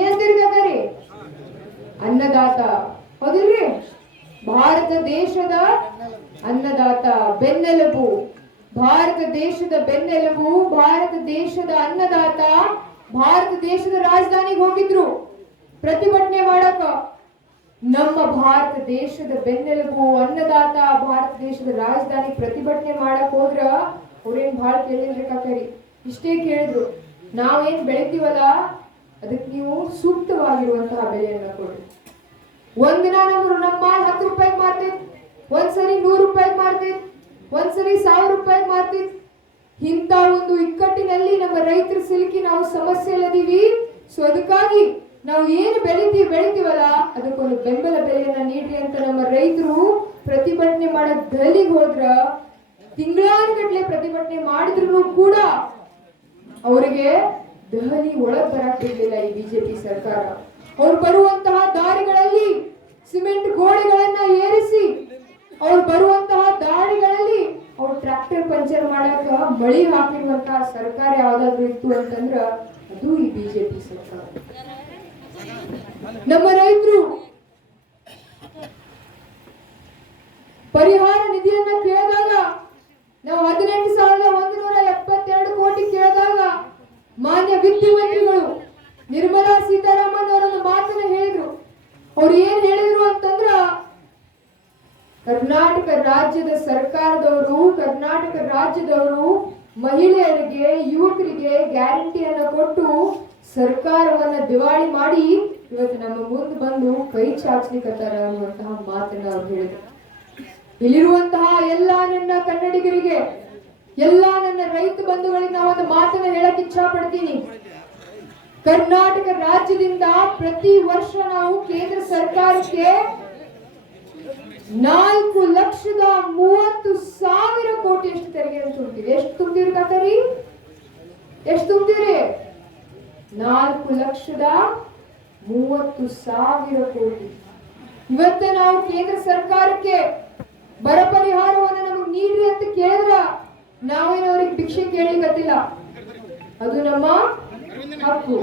ಏನಂತೀರಿ ಕಾಕರಿ? ಅನ್ನದಾತ ಹೌದಿಲ್ರಿ? ಭಾರತ ದೇಶದ ಅನ್ನದಾತ, ಬೆನ್ನೆಲುಬು. ಭಾರತ ದೇಶದ ಬೆನ್ನೆಲುಬು, ಭಾರತ ದೇಶದ ಅನ್ನದಾತ ಭಾರತ ದೇಶದ ರಾಜಧಾನಿಗೆ ಹೋಗಿದ್ರು ಪ್ರತಿಭಟನೆ ಮಾಡಕ. ನಮ್ಮ ಭಾರತ ದೇಶದ ಬೆನ್ನೆಲುಬು ಅನ್ನದಾತ ಭಾರತ ದೇಶದ ರಾಜಧಾನಿ ಪ್ರತಿಭಟನೆ ಮಾಡಕ್ ಹೋದ್ರ ಅವ್ರೇನ್ ಬಹಳ ಕೇಳಿದ್ರಿ ಕಾಕರಿ. ಇಷ್ಟೇ ಕೇಳಿದ್ರು, ನಾವೇನ್ ಬೆಳಿತೀವಲ್ಲ ಅದಕ್ಕೆ ನೀವು ಸೂಕ್ತವಾಗಿರುವಂತಹ ಬೆಲೆಯನ್ನ ಕೊಡ್ರಿ. ಒಂದಿನ ನಮ್ಮ 10 ರೂಪಾಯಿಗೆ ಮಾರ್ತೀವಿ, ಒಂದ್ಸರಿ 100 ರೂಪಾಯಿಗೆ ಮಾರ್ತೀವಿ, ಒಂದ್ಸರಿ 1000 ರೂಪಾಯಿಗೆ ಮಾರ್ತೀವಿ. ಇಂಥ ಒಂದು ಇಕ್ಕಟ್ಟಿನಲ್ಲಿ ನಮ್ಮ ರೈತರು ಸಿಲುಕಿ ನಾವು ಸಮಸ್ಯೆಯಲ್ಲಿದ್ದೀವಿ. ಸೊ ಅದಕ್ಕಾಗಿ ನಾವು ಏನು ಬೆಳಿತೀವಲ್ಲ ಅದಕ್ಕೊಂದು ಬೆಂಬಲ ಬೆಲೆಯನ್ನ ನೀಡ್ರಿ ಅಂತ ನಮ್ಮ ರೈತರು ಪ್ರತಿಭಟನೆ ಮಾಡಕ್ ದೆಹಲಿಗೆ ಹೋದ್ರ, ತಿಂಗಳಾನುಗಟ್ಲೆ ಪ್ರತಿಭಟನೆ ಮಾಡಿದ್ರು ಕೂಡ ಅವರಿಗೆ ದೆಹಲಿ ಒಳಗ್ ಬರಕ್ ಬಿಡ್ಲಿಲ್ಲ ಈ ಬಿಜೆಪಿ ಸರ್ಕಾರ. ಅವ್ರು ಬರುವಂತಹ ದಾರಿಗಳಲ್ಲಿ ಸಿಮೆಂಟ್ ಗೋಡೆಗಳನ್ನ ಏರಿಸಿ, ಅವ್ರು ಬರುವಂತಹ ದಾರಿಗಳಲ್ಲಿ ಅವ್ರು ಟ್ರ್ಯಾಕ್ಟರ್ ಪಂಚರ್ ಮಾಡಕ ಮಳಿ ಹಾಕಿರುವಂತಹ ಸರ್ಕಾರ ಯಾವ್ದಾದ್ರು ಇತ್ತು ಅಂತಂದ್ರ ಅದು ಈ ಬಿಜೆಪಿ ಸರ್ಕಾರ. ನಮ್ಮ ರೈತರು ಪರಿಹಾರ ನಿಧಿಯನ್ನ ಕೇಳಿದಾಗ ನಾವು 18,172 ಕೋಟಿ ಕೇಳಿದಾಗ ಮಾನ್ಯ ವಿತ್ತಿ ಮಂತ್ರಿಗಳು ನಿರ್ಮಲಾ ಸೀತಾರಾಮನ್ ಅವರೊಂದು ಮಾತನ್ನ ಹೇಳಿದ್ರು. ಅವ್ರು ಏನ್ ಹೇಳಿದ್ರು ಅಂತಂದ್ರ, ಕರ್ನಾಟಕ ರಾಜ್ಯದ ಸರ್ಕಾರದವರು, ಕರ್ನಾಟಕ ರಾಜ್ಯದವರು ಮಹಿಳೆಯರಿಗೆ, ಯುವಕರಿಗೆ ಗ್ಯಾರಂಟಿಯನ್ನ ಕೊಟ್ಟು ಸರ್ಕಾರವನ್ನ ದಿವಾಳಿ ಮಾಡಿ ಇವತ್ತು ನಮ್ಮ ಮುಂದೆ ಬಂದು ಕೈ ಚಾಚಲಿಕತ್ತಾರ ಅನ್ನುವಂತಹ ಮಾತನ್ನ ಅವ್ರು ಹೇಳಿದ್ರು. ಇಲ್ಲಿರುವಂತಹ ಎಲ್ಲಾ ನನ್ನ ಕನ್ನಡಿಗರಿಗೆ, ಎಲ್ಲಾ ನನ್ನ ರೈತ ಬಂಧುಗಳಿಗೆ ನಾವು ಒಂದು ಮಾತನ್ನ ಹೇಳಕ್ ಇಚ್ಛಾ ಪಡ್ತೀನಿ. ಕರ್ನಾಟಕ ರಾಜ್ಯದಿಂದ ಪ್ರತಿ ವರ್ಷ ನಾವು ಕೇಂದ್ರ ಸರ್ಕಾರಕ್ಕೆ 4,30,000 ಕೋಟಿ ಎಷ್ಟು ತೆರಿಗೆಯನ್ನು ತುಂಬ್ತೀವಿ. ಎಷ್ಟು ತುಂಬ್ತೀರಿ ಕಾಕರಿ? ಎಷ್ಟು ತುಂಬ್ತೀರಿ? 4,30,000 ಕೋಟಿ. ಇವತ್ತ ನಾವು ಕೇಂದ್ರ ಸರ್ಕಾರಕ್ಕೆ ಬರ ಪರಿಹಾರವನ್ನು ನಮಗೆ ನೀಡ್ರಿ ಅಂತ ಕೇಳಿದ್ರ ನಾವೇನು ಅವ್ರಿಗೆ ಭಿಕ್ಷೆ ಕೇಳಿಕತ್ತಿಲ್ಲ, ಅದು ನಮ್ಮ ಹಕ್ಕು.